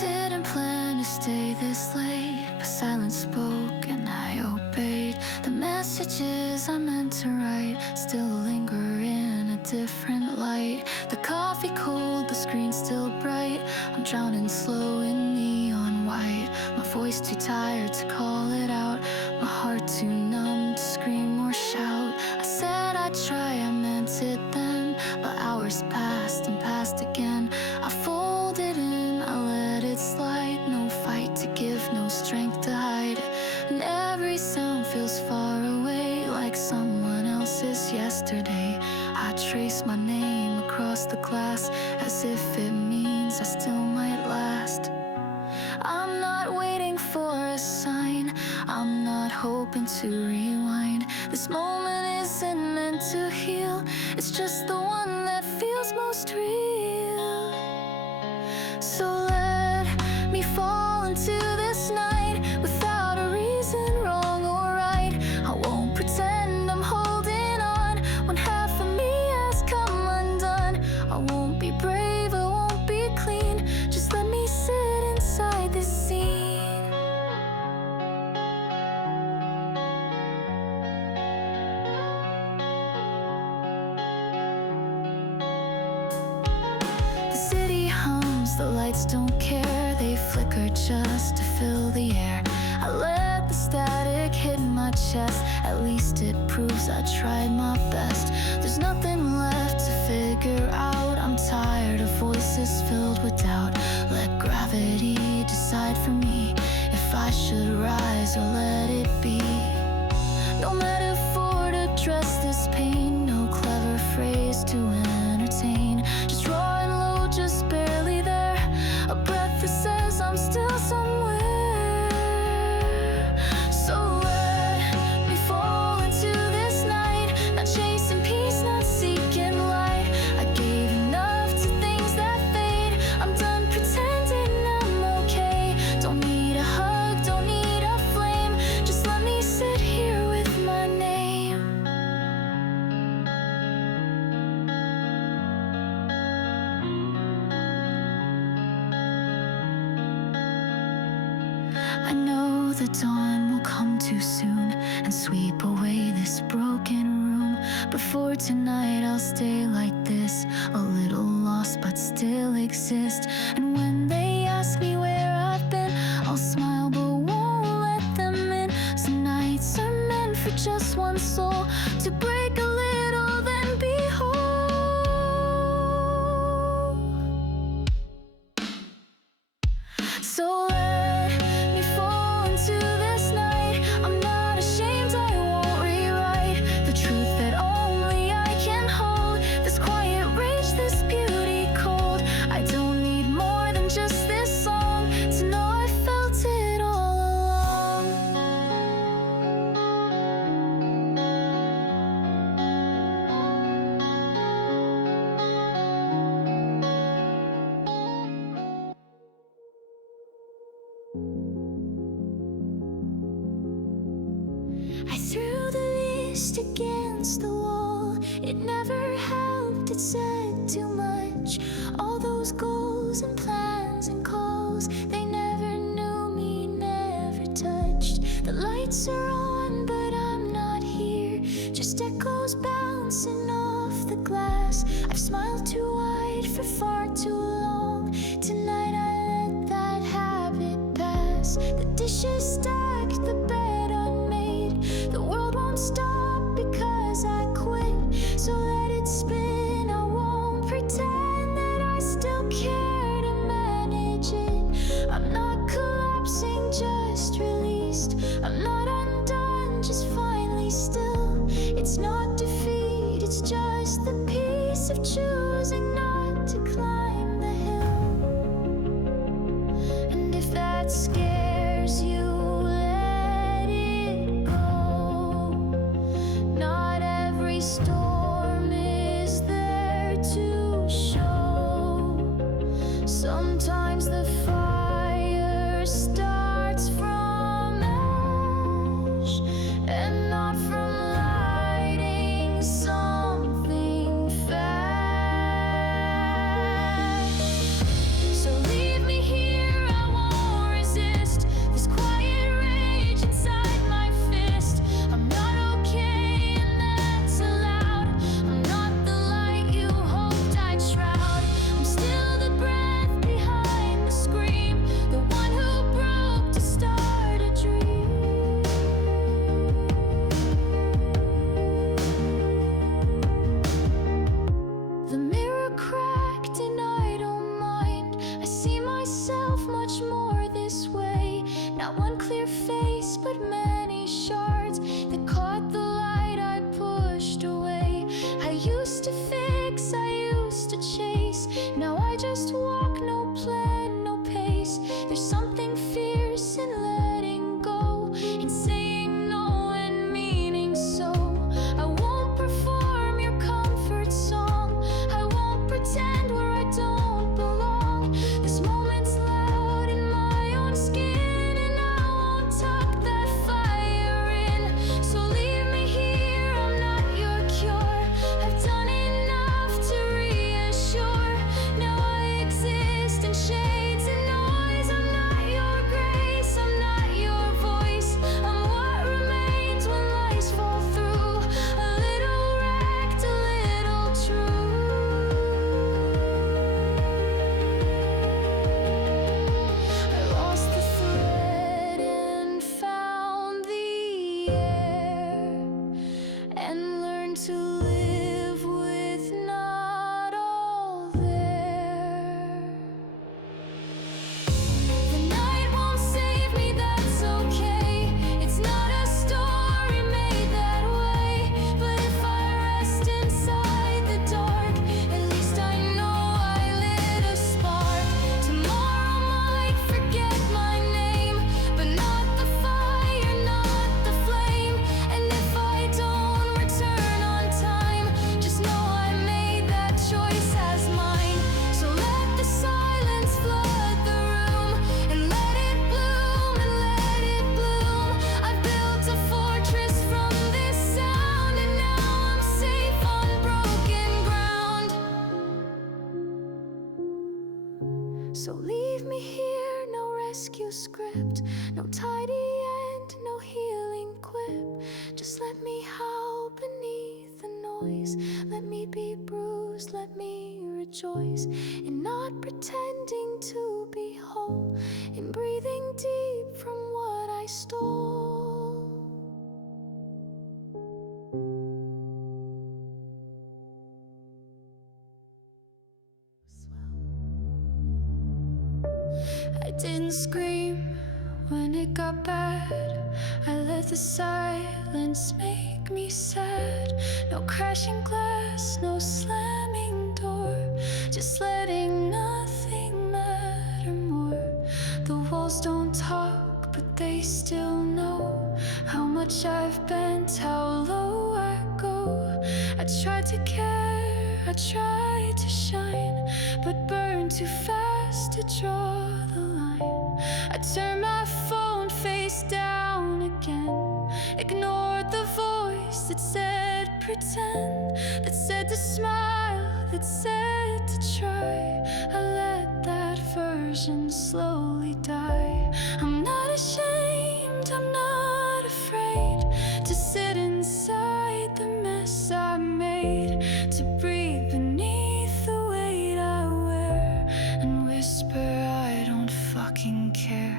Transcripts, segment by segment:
didn't plan to stay this late, but silence spoke and I obeyed. The messages I meant to write still linger in a different light. The coffee cold, the screen still bright. I'm drowning slow in neon white. My voice too tired to call it out, my heart too numb to scream or shout. I said I'd try, I meant it then, but hours passed and passed again. I folded in, I let it slide. No fight to give, no strength to hide. And every sound feels far away, like someone else's yesterday. I trace my name across the glass, as if it means I still might last. I'm not waiting for a sign, I'm not hoping to rewind. This moment isn't meant to heal, it's just the one that feels most real. So let me fall into this night without a reason, wrong or right. I won't pretend I'm holding on when half of me has come undone. I won't be brave, I won't be clean, just let me sit inside this scene. The city hums, the lights don't care, they flicker just to fill the air. I let the static hit my chest, at least it proves I tried my best. There's nothing left to figure out, I'm tired of voices filled with doubt. Let gravity decide for me if I should rise or let it be. No metaphor to dress this pain, no clever phrase to entertain. Just raw and low, just barely there, a breath that says I'm still somewhere. So let me fall into this night, not chasing peace, not seeking light. I gave enough to things that fade, I'm done pretending I'm okay. Don't need a hug, don't need a flame, just let me sit here with my name. I know the dawn will come too soon and sweep away this broken room, but for tonight I'll stay like this, a little lost but still exist. And when they ask me where I've been, I'll smile but won't let them in. Some nights are meant for just one soul to break a little, then be whole. So let me fall into this night, I'm not ashamed, I won't rewrite the truth that only I can hold. This quiet rage, this beauty cold, I don't need more than just this song to know I felt it all along. I threw the list against the wall, it never helped, it said too much. All those goals and plans and calls, they never knew me, never touched. The lights are on but I'm not here, just echoes bouncing off the glass. I've smiled too wide for far too long, tonight I let that habit pass. The dishes stacked, the bed unmade, the world won't stop because I quit, so let it spin. I won't pretend that I still care to manage it. I'm not collapsing, just released, I'm not undone, just finally still. It's not defeat, it's just the peace of choosing not to climb the hill. And if that scares you, let it go. Not every storm is there to show. Sometimes the fire starts from ash and not from lighting something fast. So leave me here, no rescue script, no tidy end, no healing quip. Just let me howl beneath the noise. Let me be bruised, let me rejoice in not pretending to be whole, in breathing deep from what I stole. I didn't scream when it got bad. I let the silence make me sad. No crashing glass, no slamming door, just letting nothing matter more. The walls don't talk, but they still know how much I've bent, how low I go. I tried to care, I tried to shine, but burned too fast to draw the line. I turned my phone face down again, ignored the voice that said pretend, that said to smile, that said to try. I let that version slowly die. I'm not ashamed, I'm not afraid to sit inside the mess I made, to breathe beneath the weight I wear and whisper I don't fucking care.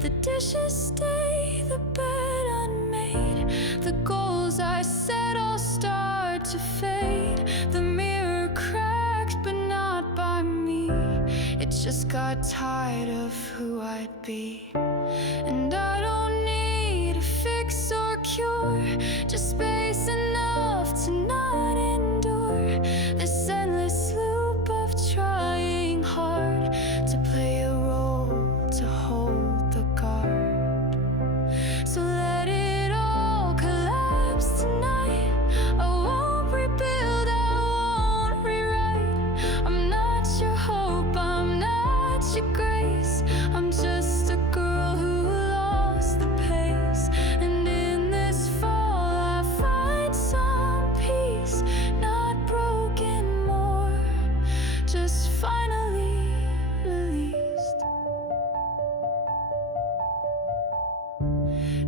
The dishes stay, the bed unmade, the goals I set all start to fade. The mirror cracked, but not by me. It just got tired of who I'd be. And I don't need a fix or cure, just space enough to not endure this endless loop of trying hard to play a role, to hold the guard. So let it all collapse tonight. I won't rebuild, I won't rewrite. I'm not your hope, I'm not your grace. I'm just a girl who lost the pace. And in this fall I find some peace, not broken more, just finally released.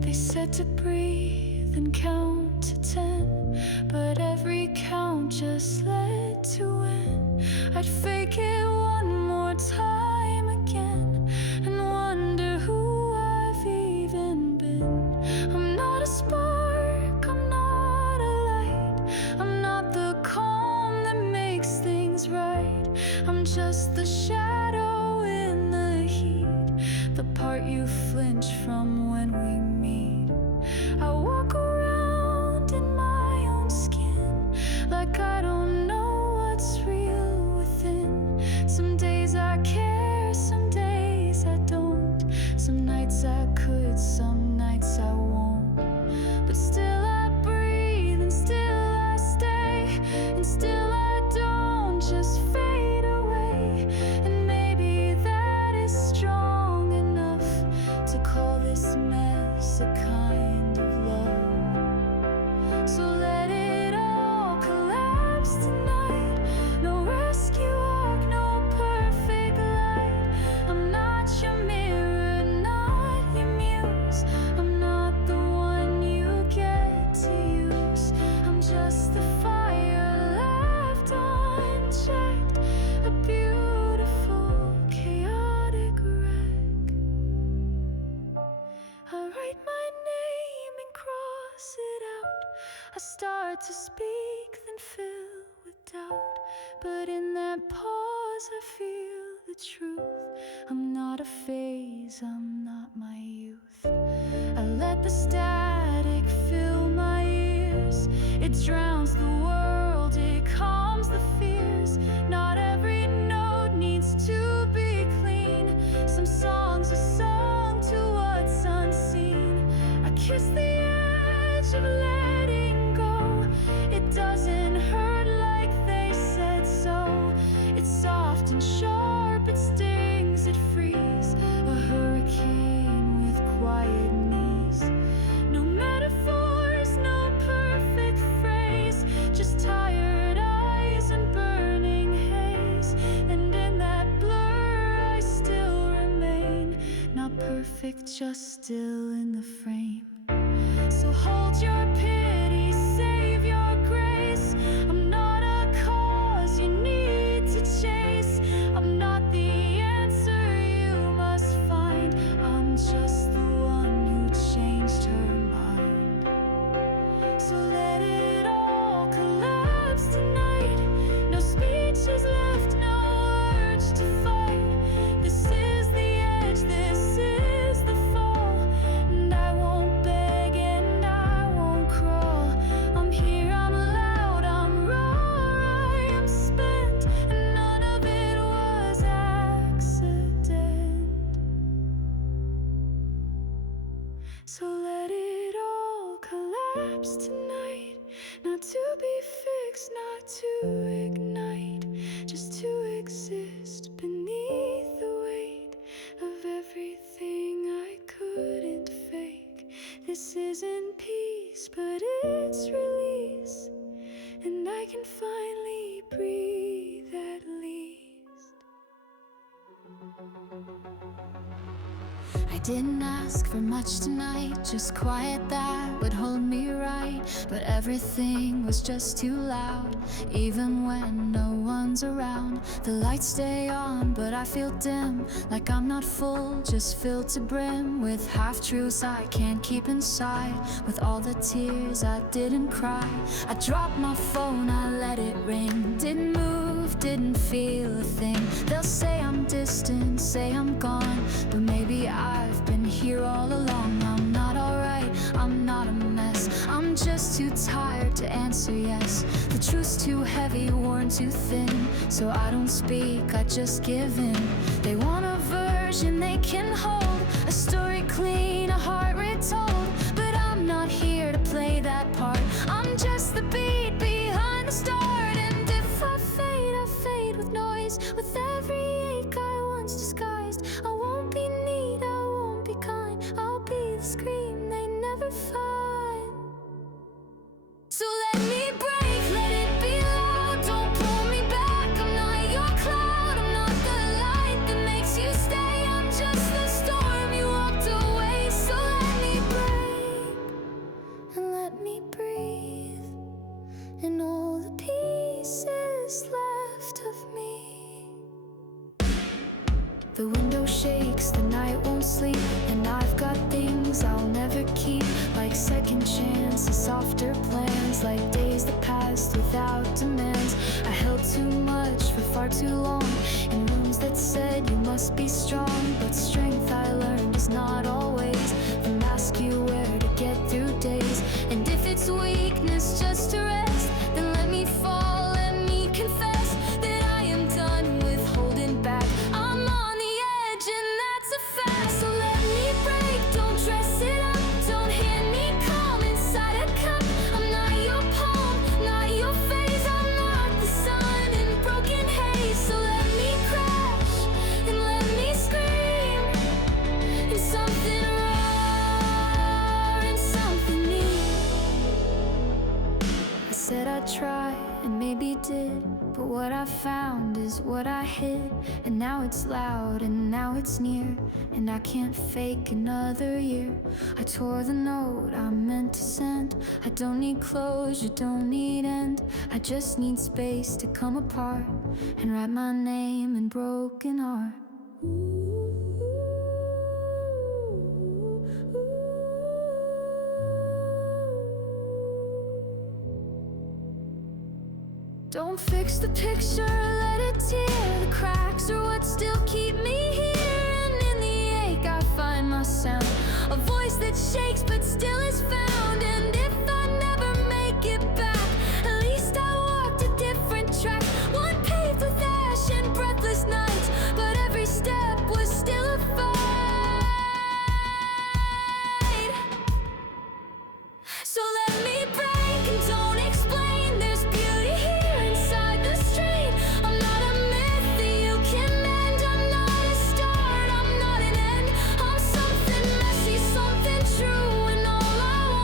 They said to breathe and count to 10, but every count just led to when I'd fake it one more time again and wonder who I've even been. I'm not a spark, I'm not a light, I'm not the calm that makes things right. I'm just the shadow in the heat, the part you flinch from when we meet. I walk around in my own skin, like I don't know what's real within. Some days I care, some days I don't. Some nights I could, some nights I won't. But still I breathe and still I stay, and still I don't just fade away. And maybe that is strong enough to call this mess a kind of love. So let it all collapse tonight. No rescue arc, no perfect light. I'm not your mirror, not your muse. I'm not the one you get to use. I'm just the fire left unchecked, a beautiful, chaotic wreck. I write my name and cross it out. I start to speak, then fill with doubt. But in that pause I feel the truth. I'm not a phase, I'm not my youth. I let the static fill my ears. It drowns the world, it calms the fears. Not every note needs to be clean. Some songs are sung to what's unseen. I kiss the edge of letting go. It doesn't hurt like they said so. It's soft and sharp, it stings, it frees. A hurricane with quiet knees. No metaphors, no perfect phrase, just tired eyes and burning haze. And in that blur perfect, just still in the frame. So hold your pity, save your grace. I'm not a cause you need to chase. I'm not the answer you must find. I'm just the one who changed her mind. So let it all collapse tonight. No speeches left, no urge to fight. This is the edge, this is the fall. And I won't beg and I won't crawl. I'm here, I'm loud, I'm raw, I am spent. And none of it was accident. So let it all collapse tonight. Not to be fixed, not to ignite, just to exist beneath the weight of everything I couldn't fake. This isn't peace, but it's release, and I can finally breathe at least. I didn't ask for much tonight, just quiet that would hold me right. But everything was just too loud, even when no one's around. The lights stay on, but I feel dim, like I'm not full, just filled to brim with half-truths I can't keep inside, with all the tears I didn't cry. I dropped my phone, I let it ring, didn't move, didn't feel a thing. They'll say I'm distant, say I'm gone, but maybe I've been here all along. I'm not alright, I'm not a mess, I'm just too tired to answer yes. The truth's too heavy, worn too thin, so I don't speak, I just give in. They want a version they can hold, a story clean, a heart retold, but I'm not here to play that part. I'm just the beat behind the start. And if I fade with noise, with every ache I once disguised. I won't be neat, I won't be kind, I'll be the scream they never find. So let me break, let it be loud, don't pull me back. I'm not your cloud, I'm not the light that makes you stay. I'm just the storm you walked away. So let me break, and let me breathe, and all the pieces left of me. The window shakes, the night won't sleep, and I've got things I'll never keep, like second chances, softer plans, like days that passed without demands. I held too much for far too long, in rooms that said you must be strong, but strength I learned is not always the mask you wear to get through days. And if it's weakness just to rest, then let me fall, let me confess that I am done with holding back. I'm on the edge and that's a fact. So let me break, don't dress it up, don't hand me calm inside a cup. I'm not your poem, not your phase, I'm not the sun in broken haze. So let me crash and let me scream in something raw and something new. I said I'd try and maybe did, but what I found is what I hid. And now it's loud and now it's near, and I can't fake another year. I tore the note I meant to send. I don't need closure, don't need end, I just need space to come apart and write my name in broken art. Don't fix the picture, let it tear. The cracks are what still keep me here, and in the ache I find my sound, a voice that shakes but still is found. And if I never make it back, at least I walked a different track, one paved with ash and breathless nights, but every step was still a fight. So let me break and don't explain, there's beauty here inside the strain. I'm not a myth that you can mend, I'm not a start, I'm not an end, I'm something messy, something true, and all I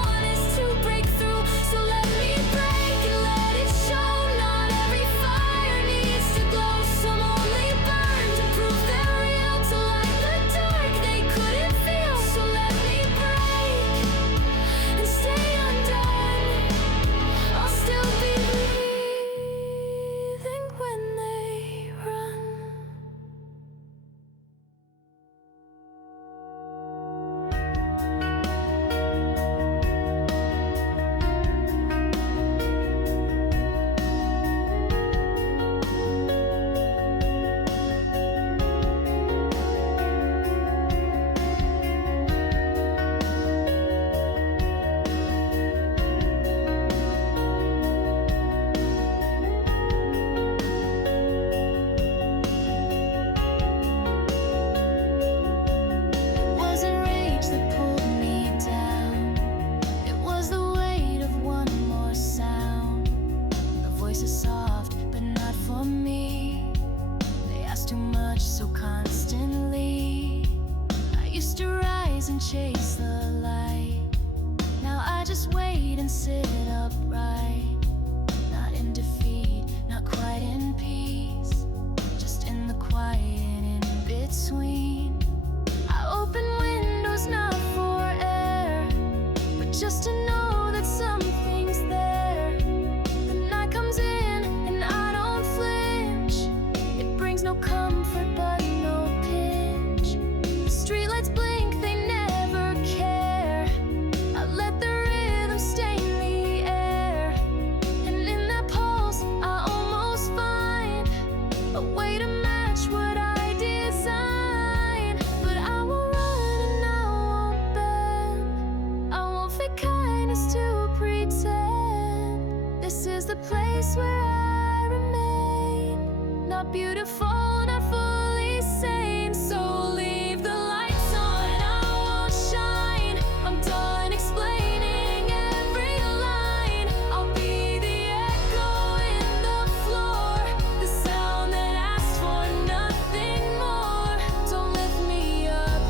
the place where I remain. Not beautiful, not fully sane. So leave the lights on, I won't shine. I'm done explaining every line. I'll be the echo in the floor, the sound that asks for nothing more. Don't lift me up,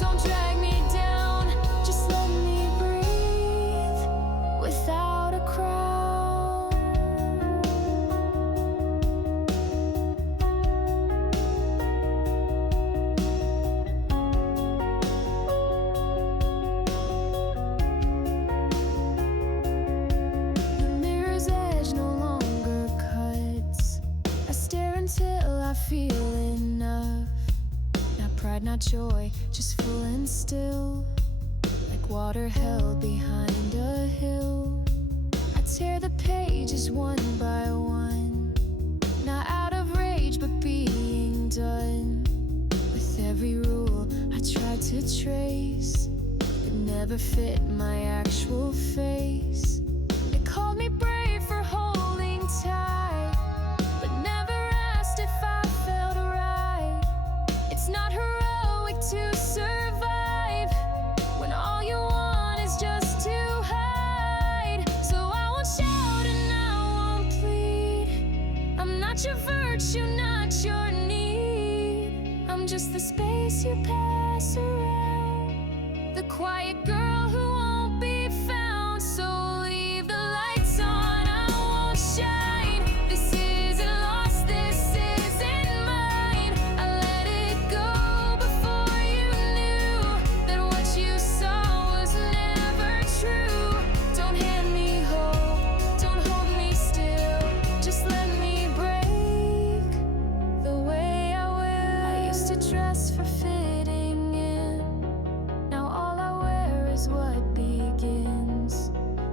don't drag me down. Just let me breathe without a crown. The mirror's edge no longer cuts. I stare until I feel enough. Not pride, not joy, just full and still, like water held behind a hill. I tear the pages one by one, not out of rage but being done. With every rule I tried to trace, it never fit my actual face. It called me brave for holding tight, but never asked if I felt right. It's not heroic to survive when all you want is just to hide. So I won't shout and I won't plead. I'm not your virtue, not your need. I'm just the space you pass around, the quiet girl who won't be found. So leave the lights on, I won't shine. This isn't lost, this isn't mine. I let it go before you knew that what you saw was never true. Don't hand me hope, don't hold me still. Just let me break the way I will. I used to dress for fitting in. Now all I wear is what begins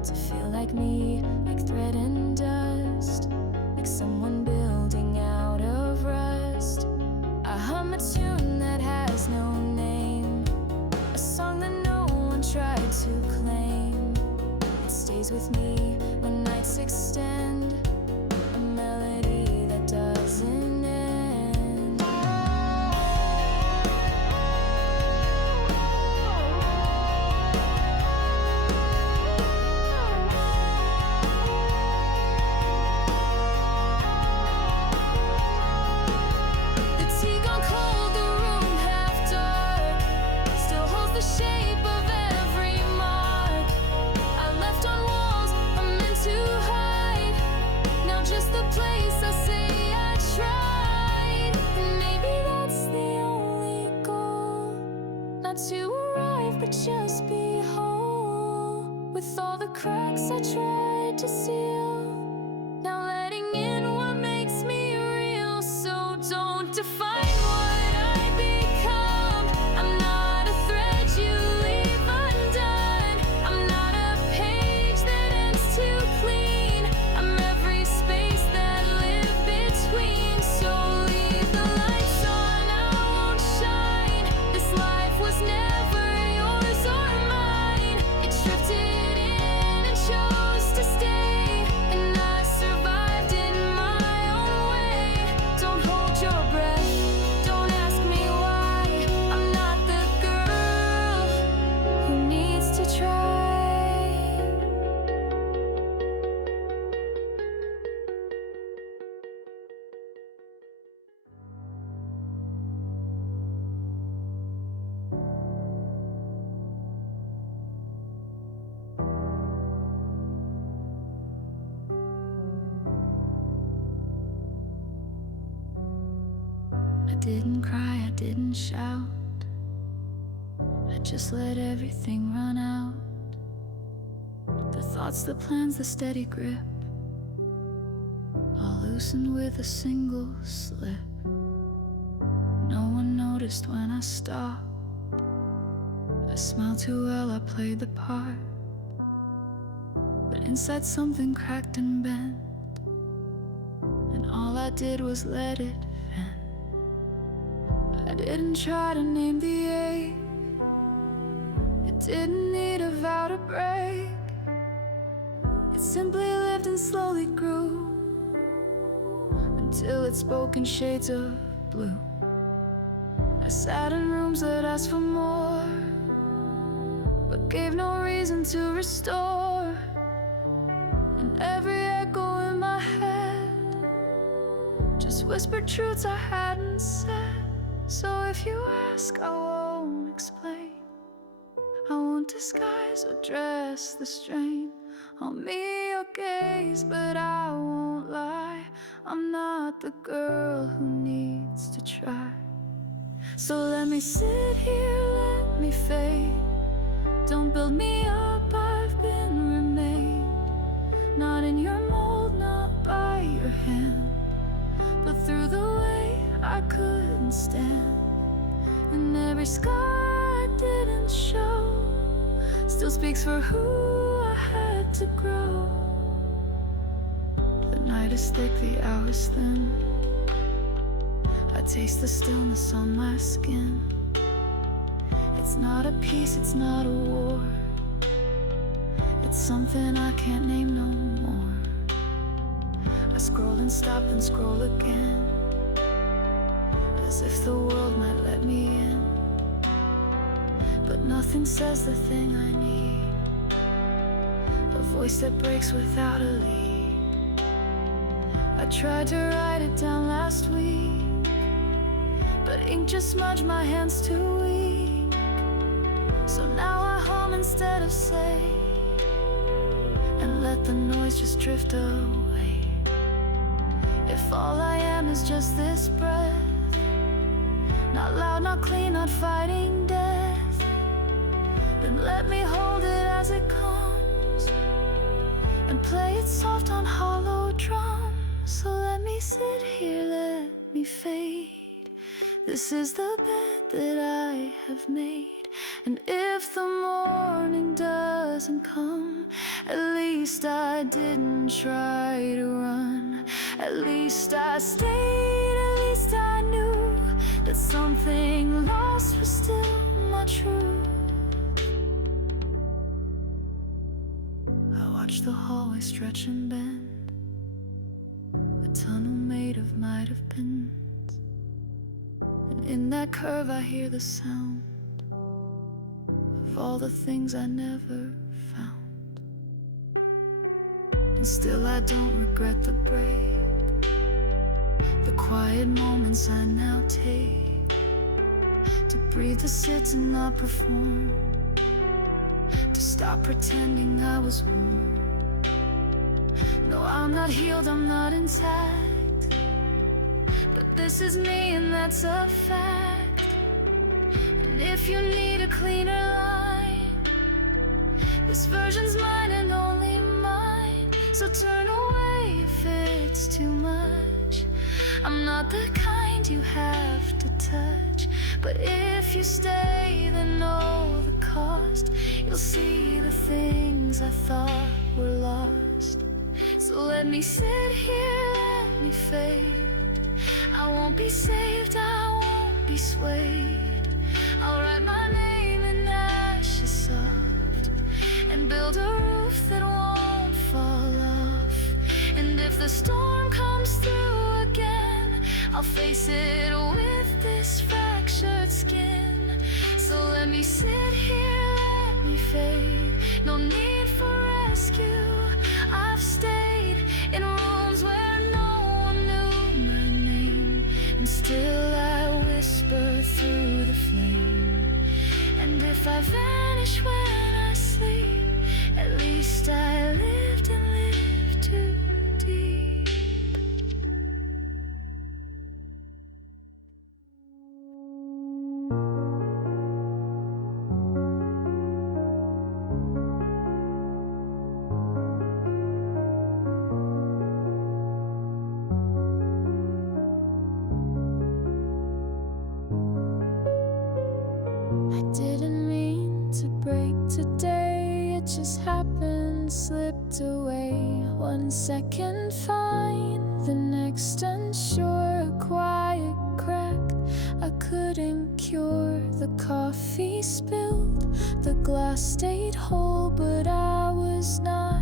to feel like me, like thread and dust, like someone building out of rust. I hum a tune that has no name, a song that no one tried to claim. It stays with me when nights extend, a melody that doesn't end. The tea gone cold, the room half dark, still holds the shape of every mark I left on walls I'm meant to hide. Now just the place I say I tried. And maybe that's the only goal, not to arrive but just be whole. With all the cracks I tried to seal, now letting in what makes me real. So don't define what I become. I'm not a thread you leave undone. I'm not a page that ends too clean. I'm every space that lived between. So leave the lights on, I won't shine. This life was never yours or mine. It drifted in and chose to stay, and I survived in my own way. Don't hold your breath, don't ask me why. I'm not the girl who needs to try. I didn't cry, I didn't shout. I just let everything run out. The thoughts, the plans, the steady grip, all loosened with a single slip. No one noticed when I stopped. I smiled too well, I played the part, but inside something cracked and bent, and all I did was let it vent. I didn't try to name the ache, it didn't need a vow to break. It simply lived and slowly grew until it spoke in shades of blue. I sat in rooms that asked for more, but gave no reason to restore. And every echo in my head just whispered truths I hadn't said. So if you ask, I won't explain. I won't disguise or dress the strain on me or gaze, but I won't lie. I'm not the girl who needs to try. So let me sit here, let me fade. Don't build me up, I've been remade. Not in your mold, not by your hand, but through the way I couldn't stand. And every scar I didn't show still speaks for who I had to grow. The night is thick, the hours thin. I taste the stillness on my skin. It's not a peace, it's not a war. It's something I can't name no more. I scroll and stop and scroll again, as if the world might let me in. But nothing says the thing I need, a voice that breaks without a lead. I tried to write it down last week, but ink just smudged my hands too weak. So now I hum instead of say, and let the noise just drift away. If all I am is just this breath, not loud, not clean, not fighting death, then let me hold it as it comes and play it soft on hollow drums. So let me sit here, let me fade. This is the bed that I have made. And if the morning doesn't come, at least I didn't try to run. At least I stayed, at least I knew that something lost was still my truth. I watched the hallway stretch and bend, a tunnel made of might have been. And in that curve I hear the sound of all the things I never found. And still I don't regret the break, the quiet moments I now take, to breathe, to sit, to not perform, to stop pretending I was warm. No, I'm not healed, I'm not intact, but this is me and that's a fact. And if you need a cleaner line, this version's mine and only mine. So turn away if it's too much. I'm not the kind you have to touch, but if you stay then know the cost. You'll see the things I thought were lost. So let me sit here, let me fade. I won't be saved, I won't be swayed. I'll write my name in ashes soft and build a roof that won't fall off. And if the storm comes through again, I'll face it with this fractured skin. So let me sit here, let me fade. No need for rescue. I've stayed in rooms where no one knew my name, and still I whisper through the flame. And if I vanish when I sleep, at least I lived and lived too deep. Didn't mean to break today, it just happened, slipped away. 1 second fine, the next unsure, a quiet crack I couldn't cure. The coffee spilled, the glass stayed whole, but I was not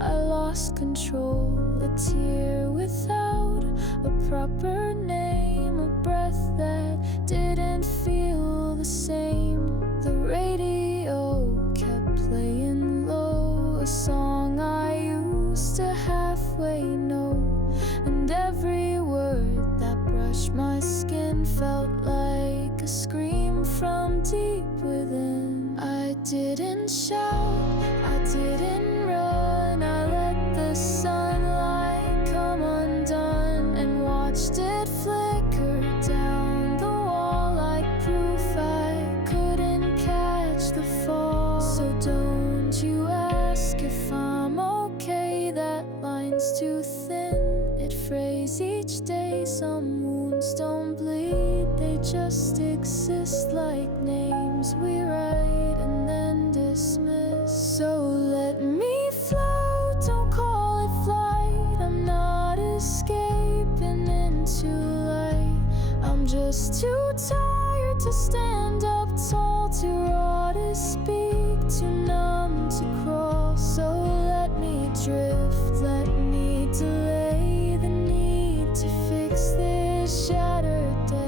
I lost control, a tear without a proper name, a breath that didn't feel the same. The radio kept playing low, a song I used to halfway know, and every word that brushed my skin felt like a scream from deep within. I didn't shout, I didn't run, I let the sunlight come undone and watched it flicker down the wall like proof I couldn't catch the fall. So don't you ask if I'm okay, that line's too thin. It frays each day, some wounds don't bleed, they just exist like names we write and then dismiss. So let me float, don't call it flight, I'm not escaping into light. I'm just too tired to stand up tall, too raw to speak, too numb to crawl. So let me drift, let me delay the need to fix this shattered day.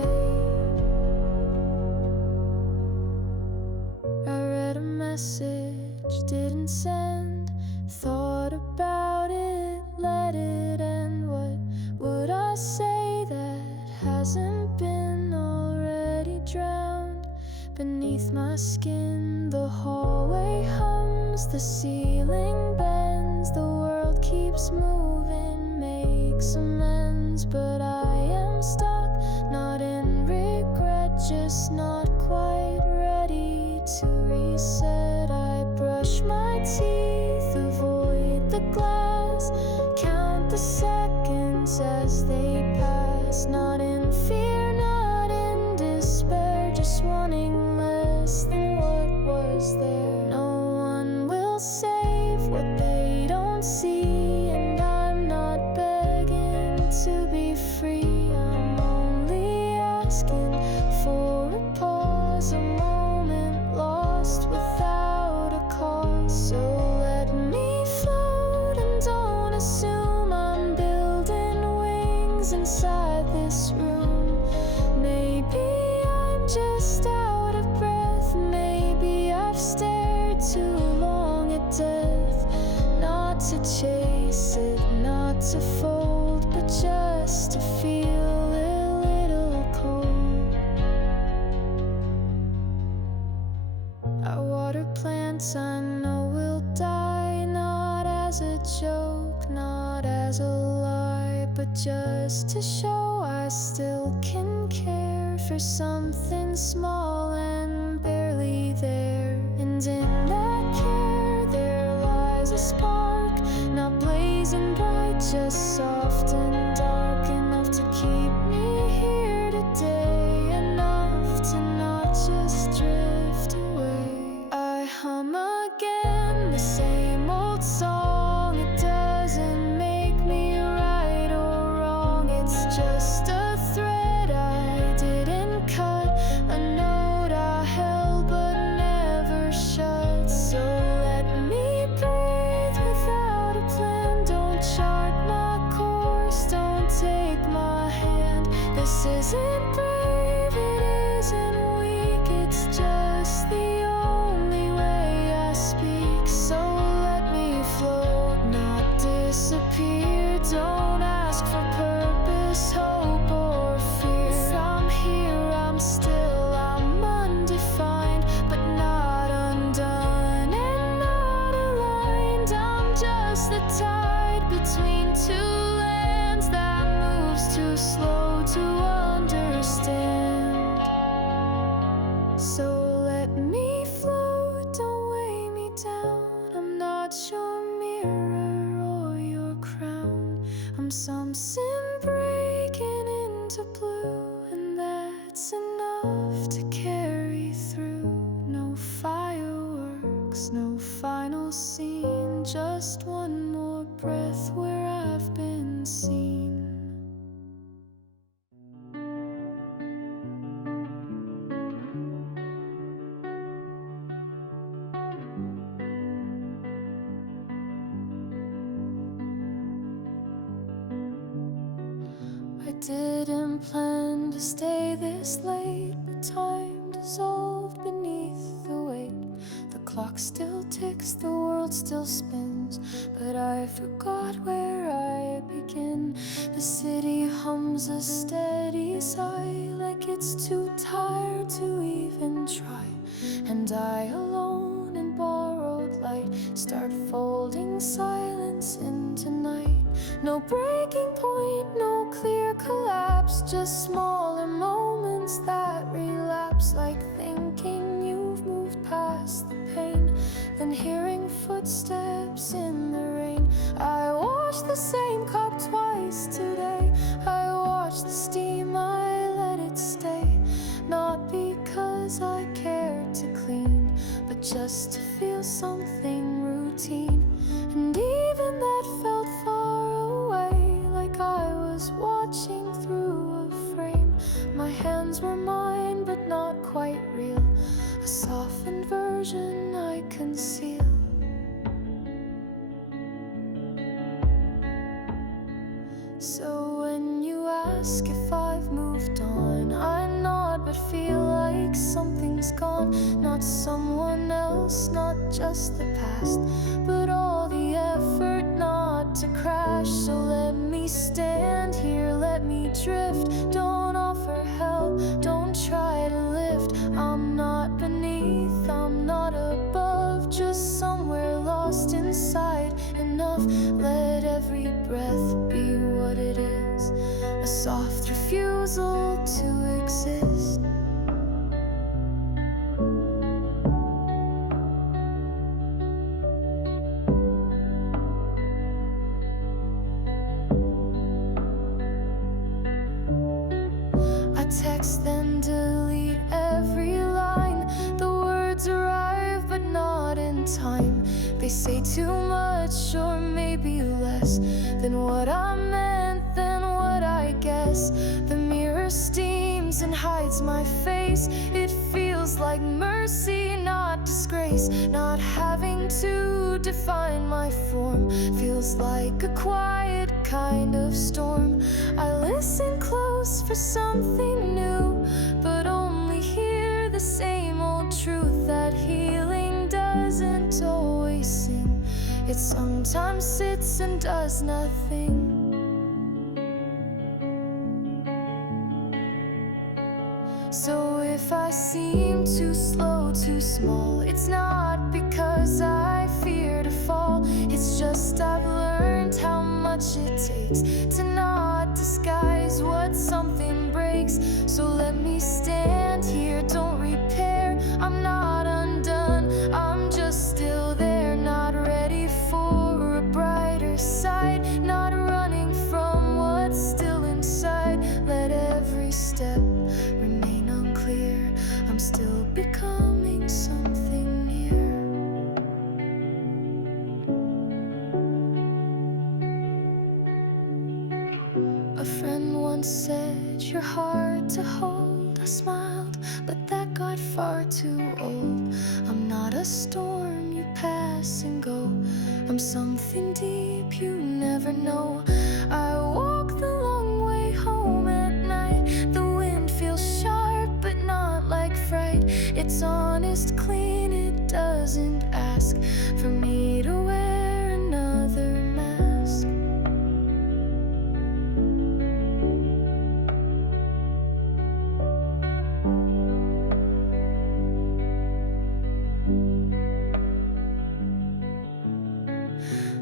I read a message, didn't send, thought about it, let it end. What would I say that hasn't been already drowned beneath my skin? The hallway hums, the ceiling bends, the world keeps moving, makes amends. But I am stuck, not in regret, just not quite ready to reset. I brush my teeth, avoid the glass, count the seconds as they pass. Not in fear, not in despair, just wanting less than what was there. No one will save what they don't see, and I'm not begging to be free. I'm only asking for a pause, a moment lost without a cause. So let me float and don't assume I'm building wings inside this room. Maybe I'm just out of breath, maybe I've stared too long at death. Not to chase it, not to fold, but just to feel a little cold. I water plants I know will die, not as a joke, not as a lie, but just to show I still can care for something small and barely there. And in that care there lies a spark, not blazing bright, just soft and dark, enough to keep me here today, enough to not just drift away. I hum again, the same old song, it doesn't make me right or wrong, it's just a thread I didn't cut, a note I held but never shut. So let me breathe without a plan, don't chart my course, don't take my hand. This isn't brave, it isn't weak, it's just the only way I speak. So let me float, not disappear, don't ask for purpose, hope or fear. I'm here, I'm still, I'm undefined, but not undone and not aligned. I'm just the tide between two lands that moves too slow to understand. So let me float, don't weigh me down, I'm not your mirror or your crown. I'm something breaking into blue, and that's enough to carry through. No fireworks, no final scene, just one more breath where I've been seen. didn't plan to stay this late, but time dissolved beneath the weight. The clock still ticks, the world still spins, but I forgot where I begin. The city hums a steady sigh, like it's too tired to even try. And I, alone in borrowed light, start folding silence into night. No breaking point, no clear collapse, just smaller moments that relapse, like thinking you've moved past the pain, then hearing footsteps in the rain. I washed the same cup twice today, I watched the steam, I let it stay. Not because I cared to clean, but just to feel something routine. And even that felt far away, like I was watching through a frame. My hands were mine, but not quite real, a softened version I conceal. So when you ask if I've moved on, I nod but feel like something's gone. Not someone else, not just the past, but all the effort not to crash. So let me stand here, let me drift. Don't offer help, don't try to lift. I'm not beneath, I'm not above, just somewhere lost inside. Enough, let every breath be what it is, a soft refusal to exist. I text then delete every line. The words arrive but not in time. They say too much or maybe less than what I meant, than what I guess. The mirror steams and hides my face. It feels like mercy, not disgrace. Not having to define my form feels like a quiet kind of storm. I listen close for something new, but only hear the same old truth, that healing doesn't always sing. It sometimes sits and does nothing. So if I seem too slow, too small, it's not because I fear to fall. It's just I've learned how much it takes to not disguise what something breaks. So let me stand here, don't repair. I'm not undone, I'm just still there. Not ready for a brighter side, not running from what's still inside. Let every step remain unclear, I'm still becoming something near. A friend once said, you're hard to hold. I smiled, but that got far too old. I'm not a storm you pass and go, I'm something deep you never know. I walk the long way home at night. The wind feels sharp, but not like fright. It's honest, clean, it doesn't ask for me to wear another mask.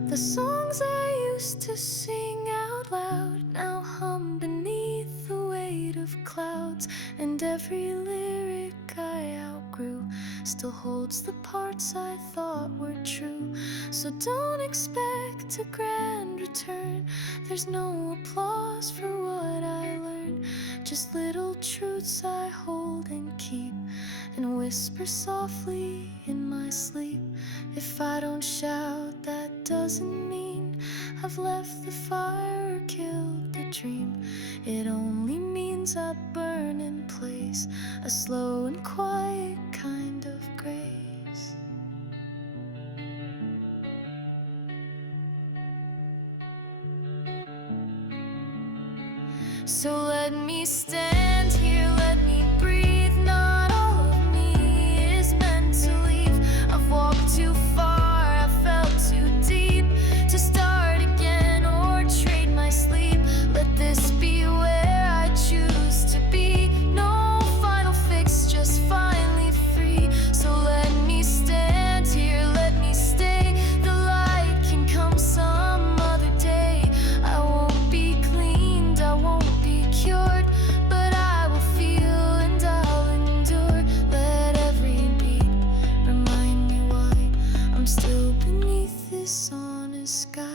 The songs I used to sing out loud now hum beneath the weight of clouds. And every lyric I outgrew still holds the parts I thought were true. So don't expect a grand return, there's no applause for what I learned. Just little truths I hold and keep, and whisper softly in my sleep. If I don't shout, that doesn't mean I've left the fire or killed the dream. It only means I burn in place, a slow and quiet kind of grace. So let me stand here, let me breathe. Not all of me is meant to leave. I've walked too far, I fell too deep to start again or trade my sleep. Let this be where I choose to be. No final fix, just finally free. So let me stand here, let me stay. The light can come some other day. I won't be cleaned, I won't be cured, but I will feel and I'll endure. Let every beat remind me why I'm still beneath this honest sky.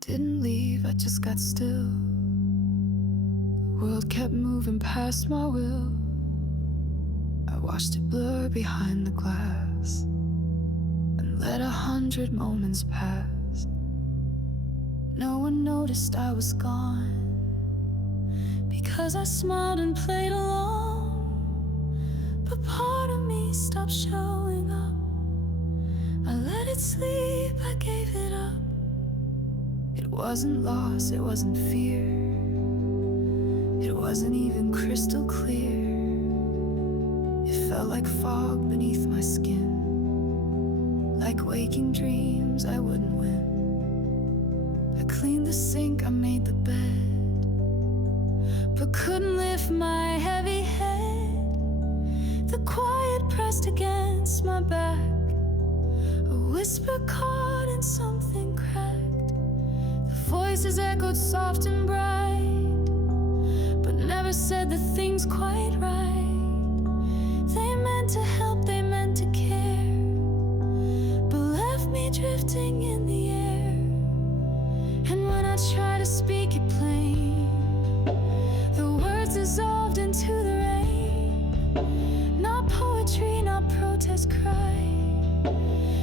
Didn't leave, I just got still. The world kept moving past my will. I watched it blur behind the glass and let 100 moments pass. No one noticed I was gone because I smiled and played along. But part of me stopped showing up. I let it sleep, I gave it up. It wasn't loss, it wasn't fear. It wasn't even crystal clear. It felt like fog beneath my skin, like waking dreams I wouldn't win. I cleaned the sink, I made the bed, but couldn't lift my heavy head. The quiet pressed against my back. A whisper caught in something cracked. Voices echoed soft and bright, but never said the things quite right. They meant to help, they meant to care, but left me drifting in the air. And when I tried to speak it plain, the words dissolved into the rain. Not poetry, not protest cry,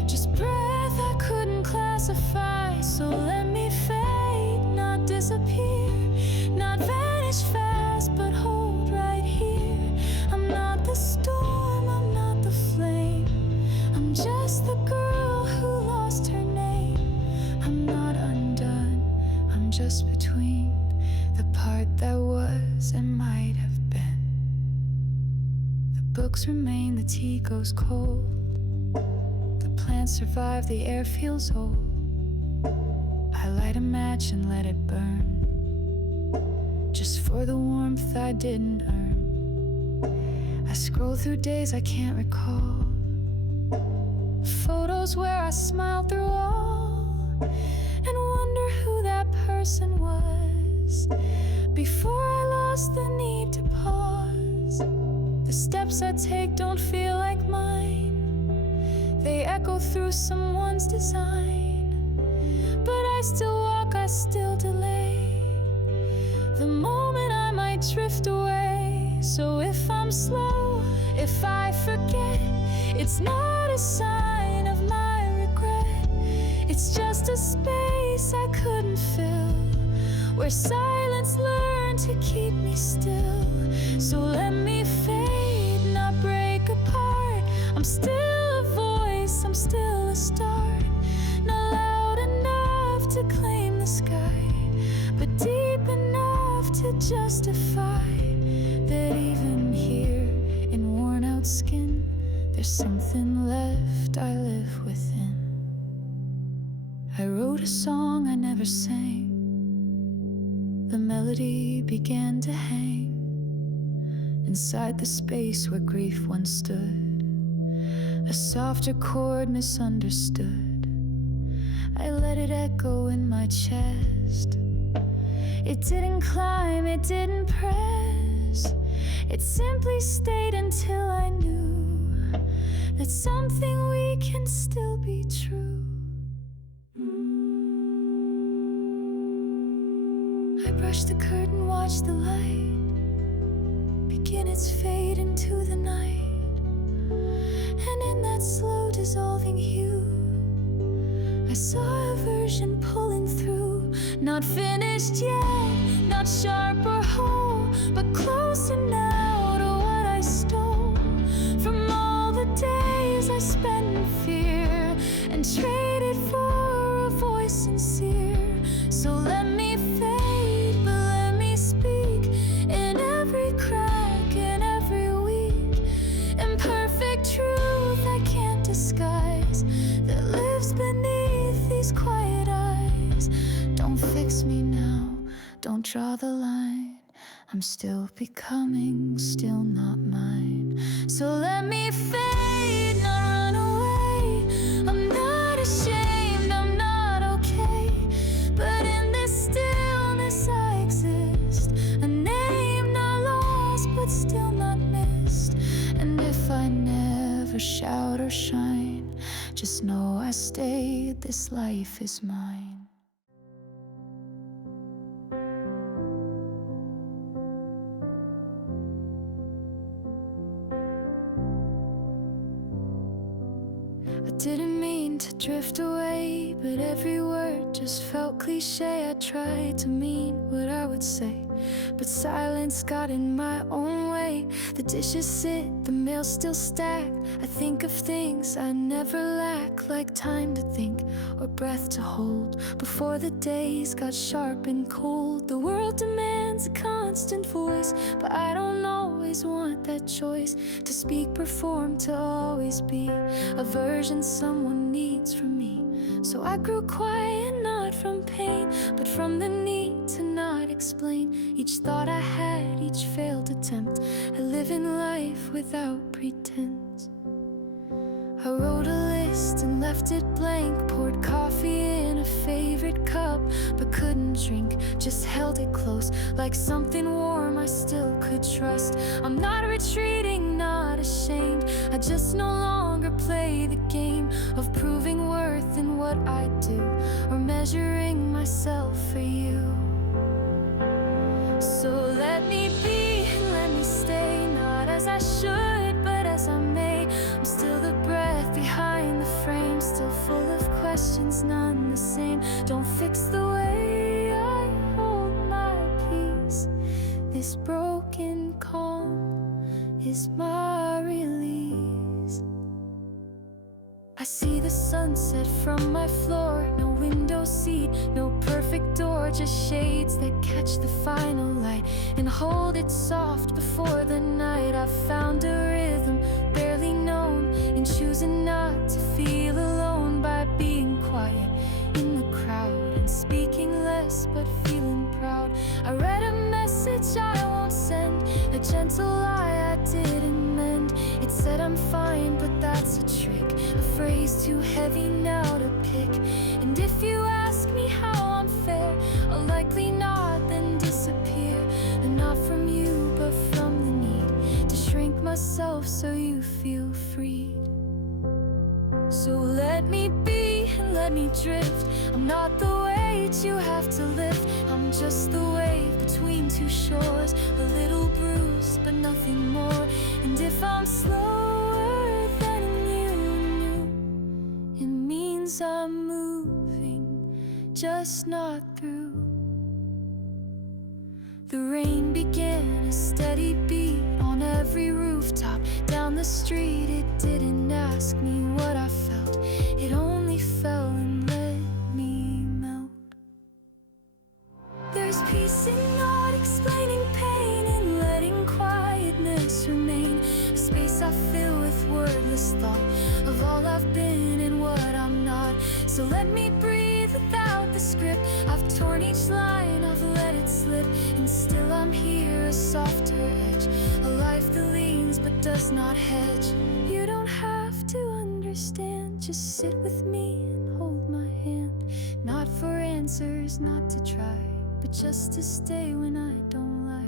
just breath I couldn't classify. So let me fade, not disappear, not vanish fast, but hold right here. I'm not the storm, I'm not the flame, I'm just the girl who lost her name. I'm not undone, I'm just between the part that was and might have been. The books remain, the tea goes cold, the plants survive, the air feels old. I light a match and let it burn, just for the warmth I didn't earn. I scroll through days I can't recall, photos where I smiled through all, and wonder who that person was before I lost the need to pause. The steps I take don't feel like mine, they echo through someone's design. But I still walk, I still delay the moment I might drift away. So if I'm slow, if I forget, it's not a sign of my regret. It's just a space I couldn't fill, where silence learned to keep me still. So let me fade, not break apart. I'm still a voice, I'm still a star, not loud enough to claim the sky, but deep enough to justify that even here in worn out skin, there's something left I live within. I wrote a song I never sang, the melody began to hang inside the space where grief once stood, a softer chord misunderstood. I let it echo in my chest. It didn't climb, it didn't press, it simply stayed until I knew that something we can still be true. I brushed the curtain, watched the light begin its fade into the night. slow dissolving hue. I saw a version pulling through, not finished yet, not sharp or whole, but closer now to what I stole from all the days I spent in fear and traded for a voice sincere. So let me fade, but let me speak in every crack, in every weak, imperfect truth I can't disguise that lives beneath these quiet eyes. Don't fix me now, don't draw the line. I'm still becoming, still not mine. So let me fade, not run away. I'm not ashamed, I'm not okay. But in this stillness I exist, a name not lost but still not missed. And if I never shout or shine, just know I stayed, this life is mine. I didn't mean to drift away, but every word just felt cliche. I tried to mean what I would say, but silence got in my own way. The dishes sit, the mail still stacked. I think of things I never lack, like time to think or breath to hold before the days got sharp and cold. The world demands a constant voice, but I don't always want that choice to speak, perform, to always be a version someone needs from me. So I grew quiet, not from pain, but from the need to not explain each thought I had, each failed attempt at living life without pretense. I wrote a list and left it blank, poured coffee in a favorite cup, but couldn't drink, just held it close like something warm I still could trust. I'm not retreating, not ashamed, I just no longer play the game of proving worth in what I do or measuring myself for you. So let me be and let me stay, not as I should but as I may. I'm still the breath behind the frame, still full of questions, none the same. Don't fix the way I hold my peace. This broken calm is my release. I see the sunset from my floor, no window seat, no perfect door, just shades that catch the final light and hold it soft before the night. I found a rhythm barely known in choosing not to feel alone, by being quiet in the crowd and speaking less but feeling proud. I read a message I won't send, a gentle lie I didn't mend. It said I'm fine, but that's a trick, a phrase too heavy now to pick. And if you ask me how I'm fair, I'll likely nod then disappear. And not from you, but from the need to shrink myself so you feel freed. So let me be and let me drift. I'm not the weight you have to lift, I'm just the wave between two shores, a little bruised but nothing more. And if I'm slower than you knew, it means I'm moving, just not through. The rain began a steady beat on every rooftop down the street. It didn't ask me what I felt, it only fell and let me melt. There's peace in not explaining pain and letting quietness remain, a space I fill with wordless thought of all I've been and what I'm not. So let me breathe without the script, I've torn each line, I've let it slip, and still I'm here, a softer edge, a life that leans but does not hedge. You don't have to understand, just sit with me and hold my hand. Not for answers, not to try, but just to stay when I don't lie.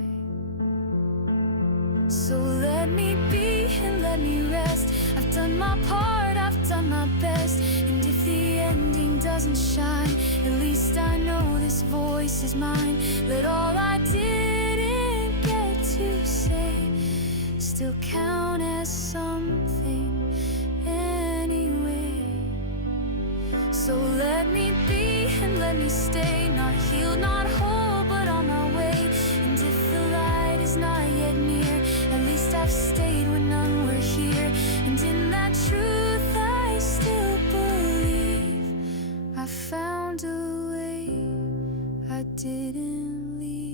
So let me be and let me rest, I've done my part, I've done my best. And if the ending doesn't shine, at least I know this voice is mine. Let all I didn't get to say still count as something. let me stay, not healed, not whole, but on my way. And if the light is not yet near, at least I've stayed when none were here. And in that truth I still believe I found a way I didn't leave.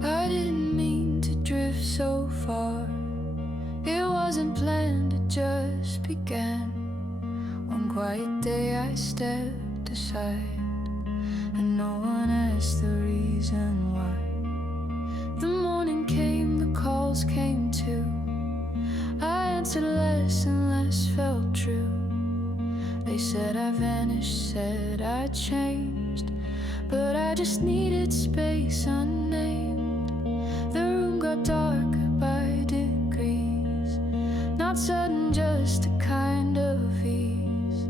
I didn't mean to drift so far. It wasn't planned, it just began. One quiet day I stepped aside, and no one asked the reason why. The morning came, the calls came too. I answered less and less felt true. They said I vanished, said I changed, but I just needed space unnamed. The room got darker by degrees, not sudden, just a kind of ease.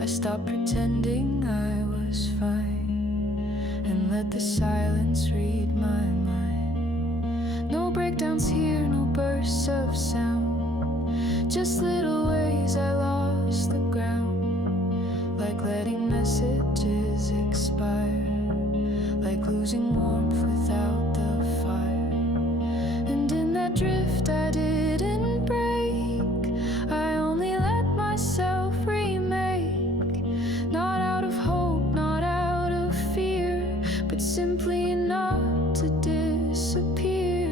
I stopped pretending I was fine and let the silence read my mind. No breakdowns here, no bursts of sound, just little ways I lost the ground, like letting messages expire, like losing warmth without the fire. And in that drift I didn't break, I only let myself remake, not out of hope, not out of fear, but simply not to disappear.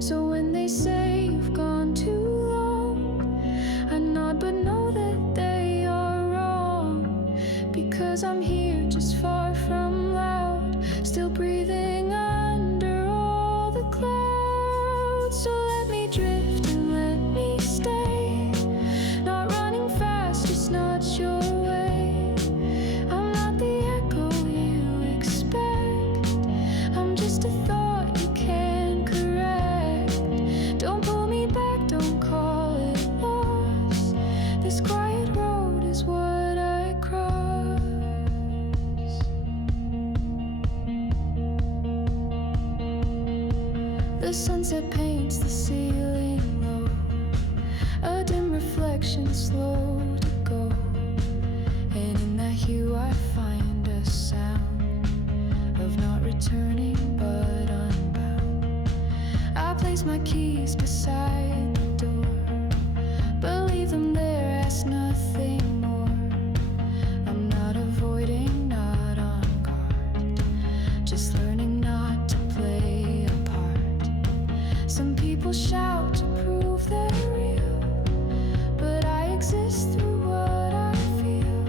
So when they say you've gone too long, I nod but know that they are wrong, because I'm here just far from loud, still breathing under all the clouds. So let me drift and let me stay, not running fast, just not your way. I'm not the echo you expect, I'm just a thought you can correct. Don't pull me back, don't call it loss, this quiet road is what I cross. The sunset paints the ceiling low, a dim reflection slow to go, and in that hue I find a sound of not returning but unbound. I place my keys beside the door, but leave them there, ask nothing more. I'm not avoiding, not on guard, just learning not to play a part. Some people shout to prove they're real, but I exist through what I feel.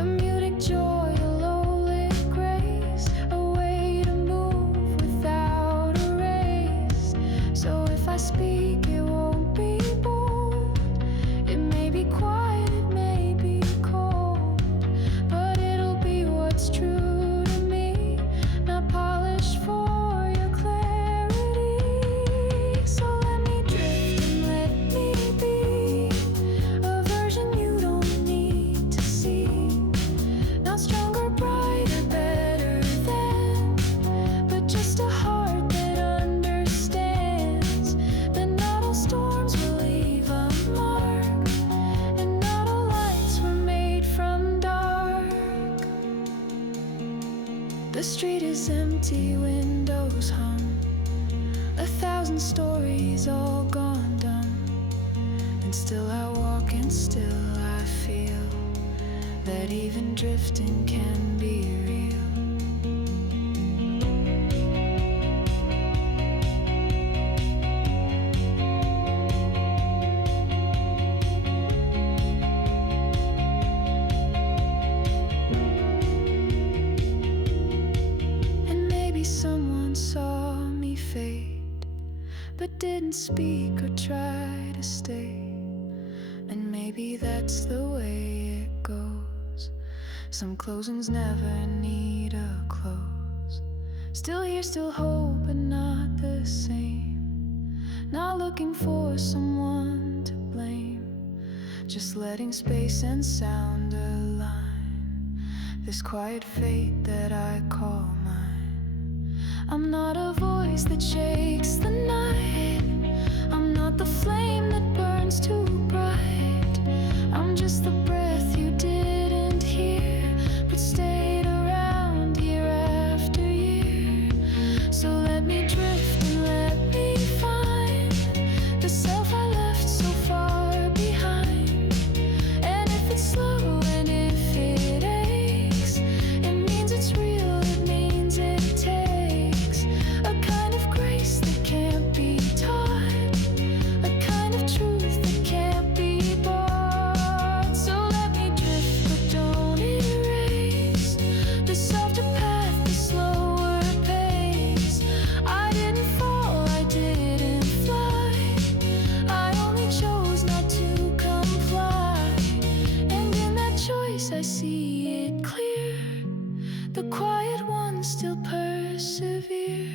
A muted joy, a low-lit grace, a way to move without a race. So if I speak, it won't be bold, it may be quiet, it may be cold, but it'll be what's true to me, not polished for your clarity. So let me drift and let me be a version you don't need to see, not stronger, brighter, better than, but just a heart that understands that not all storms will leave a mark, and not all lights were made from dark. The street is empty, windows hung, 1,000 stories all gone dumb, and still I walk and still I feel that even drifting can be real. And maybe someone saw me fade, but didn't speak or try to stay. And maybe that's the way it goes, some closings never need Still here, still hope, but not the same. Not looking for someone to blame, just letting space and sound align. This quiet fate that I call mine. I'm not a voice that shakes the night. I'm not the flame that burns too bright. I'm just the breath you didn't hear, but stayed around year after year. So let me drift and let me find the self I left so far behind. And if it's slow and if it aches, it means it's real, it means it takes a kind of grace that can't be taught, a kind of truth that can't be bought. So let me drift, but don't erase the softer path, the slower pace. I didn't fall, I didn't fly, I only chose not to comply. And in that choice I see it clear, the quiet ones still persevere.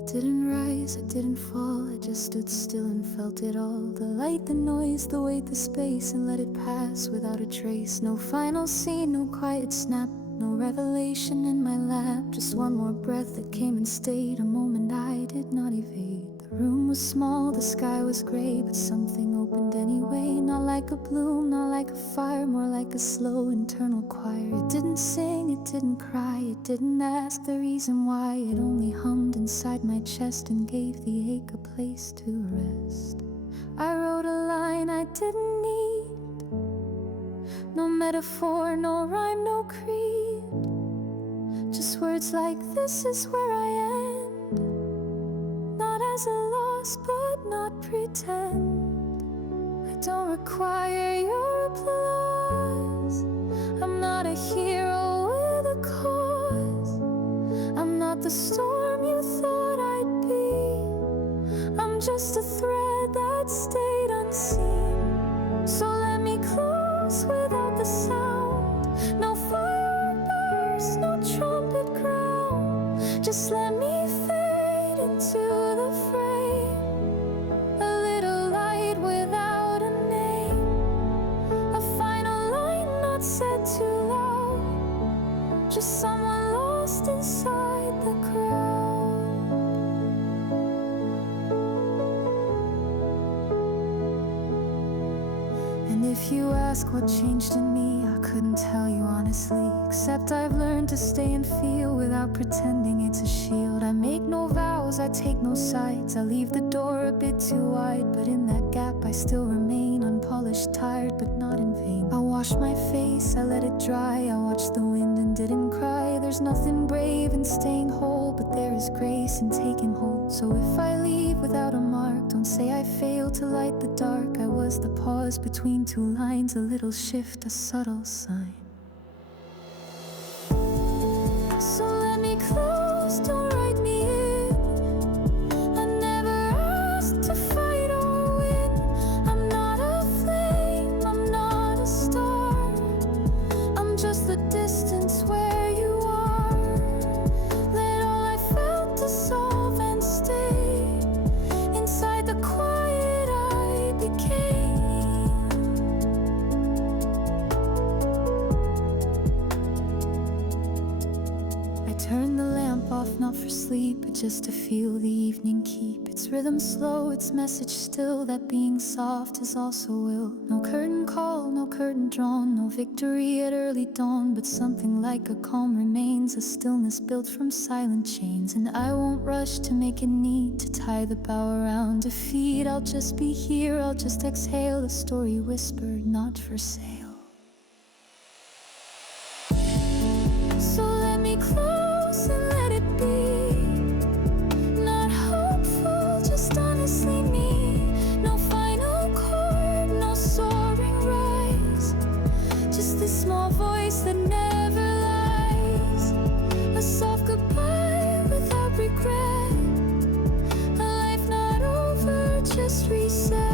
I didn't rise, I didn't fall, I just stood still and felt it all. The light, the noise, the weight, the space, and let it pass without a trace. No final scene, no quiet snap, no revelation in my lap. Just one more breath that came and stayed, a moment I did not evade. The room was small, the sky was gray, but something opened anyway. Not like a bloom, not like a fire, more like a slow internal choir. It didn't sing, it didn't cry, it didn't ask the reason why. It only hummed inside my chest and gave the ache a place to rest. I wrote a line I didn't need, no metaphor, no rhyme, no creed, just words like this is where I end. Not as a loss, but not pretend. I don't require your applause, I'm not a hero with a cause. I'm not the storm you thought I'd be, I'm just a thread that stayed unseen. So let me close without the sound, no fireworks, no trumpet crown. Just let me fade into the frame, a little light without a name, a final line not said too loud, just someone lost inside the crowd. And if you ask what changed in me, I couldn't tell you honestly, except I've learned to stay and feel without pretending it's a shield. I make no vows, I take no sides, I leave the door a bit too wide, but in that gap I still remain unpolished, tired, but not in vain. I washed my face, I let it dry, I watched the wind and didn't cry. There's nothing brave in staying whole, but there is grace in taking hold. So if I leave without a mark, don't say I failed to light the dark. I was the pause between two lines, a little shift, a subtle sign. So let me close, don't write me in, I never asked to fight or win. I'm not a flame, I'm not a star, I'm just the distance where you are. Let all I felt dissolve and stay inside the quiet I became. Turn the lamp off, not for sleep, but just to feel the evening keep its rhythm slow, its message still, that being soft is also will. No curtain call, no curtain drawn, no victory at early dawn, but something like a calm remains, a stillness built from silent chains. And I won't rush to make it neat, to tie the bow around defeat. I'll just be here, I'll just exhale, a story whispered, not for sale. So let me close and let it be, not hopeful, just honestly me. No final chord, no soaring rise, just this small voice that never lies. just reset.